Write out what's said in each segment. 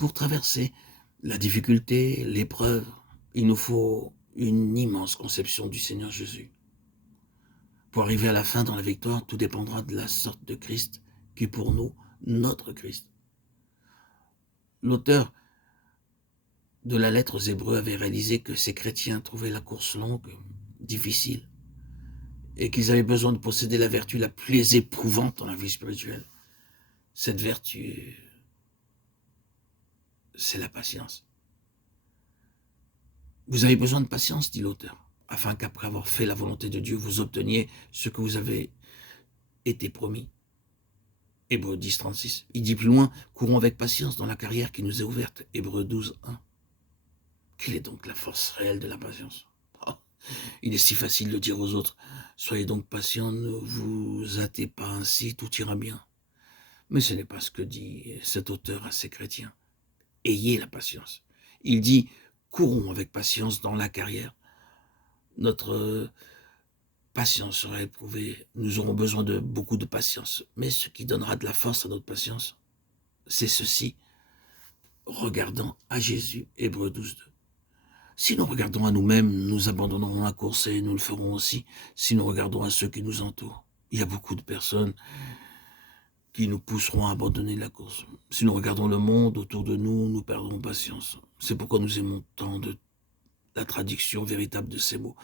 Pour traverser la difficulté, l'épreuve, il nous faut une immense conception du Seigneur Jésus. Pour arriver à la fin dans la victoire, tout dépendra de la sorte de Christ qui est pour nous notre Christ. L'auteur de la lettre aux Hébreux avait réalisé que ces chrétiens trouvaient la course longue, difficile, et qu'ils avaient besoin de posséder la vertu la plus éprouvante dans la vie spirituelle. Cette vertu, c'est la patience. Vous avez besoin de patience, dit l'auteur, afin qu'après avoir fait la volonté de Dieu, vous obteniez ce que vous avez été promis. Hébreux 10, 36. Il dit plus loin, courons avec patience dans la carrière qui nous est ouverte. Hébreux 12, 1. Quelle est donc la force réelle de la patience? Il est si facile de dire aux autres, soyez donc patients, ne vous hâtez pas ainsi, tout ira bien. Mais ce n'est pas ce que dit cet auteur à ces chrétiens. Ayez la patience. Il dit, courons avec patience dans la carrière. Notre patience sera éprouvée. Nous aurons besoin de beaucoup de patience. Mais ce qui donnera de la force à notre patience, c'est ceci. Regardant à Jésus, Hébreux 12, 2. Si nous regardons à nous-mêmes, nous abandonnerons la course et nous le ferons aussi si nous regardons à ceux qui nous entourent. Il y a beaucoup de personnes qui nous pousseront à abandonner la course. Si nous regardons le monde autour de nous, nous perdrons patience. C'est pourquoi nous aimons tant de la traduction véritable de ces mots.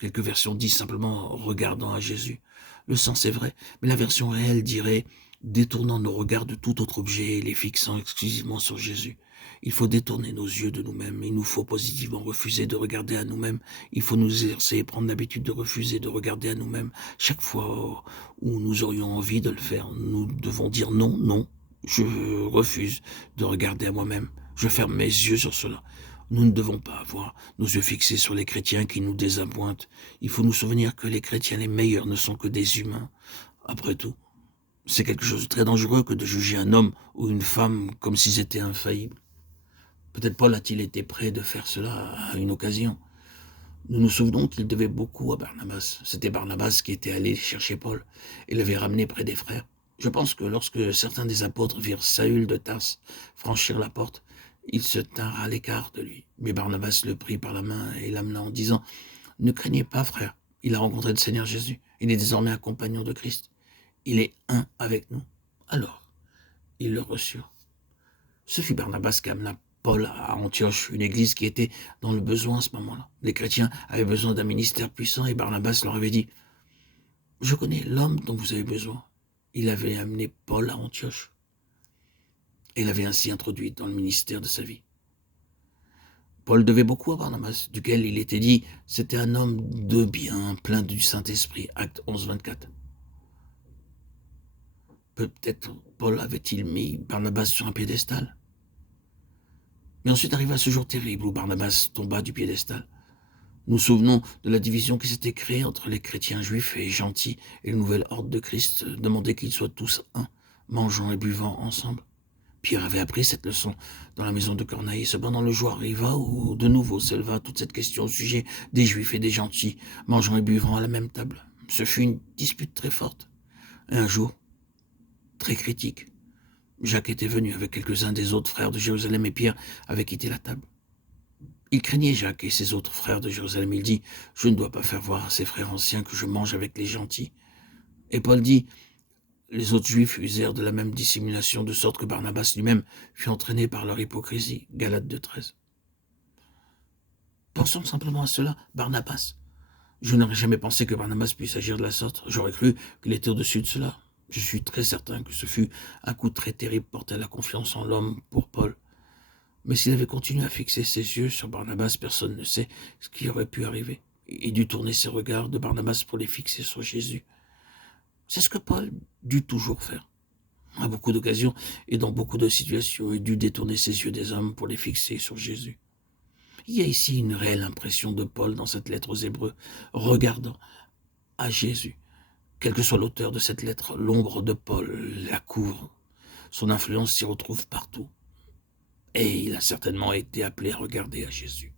Quelques versions disent simplement « regardant à Jésus ». Le sens est vrai, mais la version réelle dirait « détournant nos regards de tout autre objet et les fixant exclusivement sur Jésus ». Il faut détourner nos yeux de nous-mêmes, il nous faut positivement refuser de regarder à nous-mêmes, il faut nous exercer et prendre l'habitude de refuser de regarder à nous-mêmes. Chaque fois où nous aurions envie de le faire, nous devons dire non, non, je refuse de regarder à moi-même, je ferme mes yeux sur cela. Nous ne devons pas avoir nos yeux fixés sur les chrétiens qui nous désappointent. Il faut nous souvenir que les chrétiens les meilleurs ne sont que des humains. Après tout, c'est quelque chose de très dangereux que de juger un homme ou une femme comme s'ils étaient infaillibles. Peut-être Paul a-t-il été prêt de faire cela à une occasion. Nous nous souvenons qu'il devait beaucoup à Barnabas. C'était Barnabas qui était allé chercher Paul et l'avait ramené près des frères. Je pense que lorsque certains des apôtres virent Saül de Tarse franchir la porte, ils se tinrent à l'écart de lui. Mais Barnabas le prit par la main et l'amena en disant « Ne craignez pas, frère, il a rencontré le Seigneur Jésus. Il est désormais un compagnon de Christ. Il est un avec nous. » Alors, ils le reçurent. Ce fut Barnabas qui amena Paul à Antioche, une église qui était dans le besoin à ce moment-là. Les chrétiens avaient besoin d'un ministère puissant et Barnabas leur avait dit « Je connais l'homme dont vous avez besoin. » Il avait amené Paul à Antioche et l'avait ainsi introduit dans le ministère de sa vie. Paul devait beaucoup à Barnabas, duquel il était dit « C'était un homme de bien, plein du Saint-Esprit » Actes 11, 24. Peut-être Paul avait-il mis Barnabas sur un piédestal. Mais ensuite arriva ce jour terrible où Barnabas tomba du piédestal. Nous nous souvenons de la division qui s'était créée entre les chrétiens juifs et gentils et le nouvel ordre de Christ demandait qu'ils soient tous un, mangeant et buvant ensemble. Pierre avait appris cette leçon dans la maison de Corneille. Cependant le jour arriva où de nouveau s'éleva toute cette question au sujet des juifs et des gentils, mangeant et buvant à la même table. Ce fut une dispute très forte. Et un jour, très critique, Jacques était venu avec quelques-uns des autres frères de Jérusalem et Pierre avait quitté la table. Il craignait Jacques et ses autres frères de Jérusalem. Il dit « Je ne dois pas faire voir à ses frères anciens que je mange avec les gentils. » Et Paul dit « Les autres juifs usèrent de la même dissimulation, de sorte que Barnabas lui-même fut entraîné par leur hypocrisie. » Galates 2,13. Pensons simplement à cela, Barnabas. Je n'aurais jamais pensé que Barnabas puisse agir de la sorte. J'aurais cru qu'il était au-dessus de cela. Je suis très certain que ce fut un coup très terrible porté à la confiance en l'homme pour Paul. Mais s'il avait continué à fixer ses yeux sur Barnabas, personne ne sait ce qui aurait pu arriver. Il dut tourner ses regards de Barnabas pour les fixer sur Jésus. C'est ce que Paul dut toujours faire. À beaucoup d'occasions et dans beaucoup de situations, il dut détourner ses yeux des hommes pour les fixer sur Jésus. Il y a ici une réelle impression de Paul dans cette lettre aux Hébreux, regardant à Jésus. Quel que soit l'auteur de cette lettre, l'ombre de Paul la couvre. Son influence s'y retrouve partout. Et il a certainement été appelé à regarder à Jésus.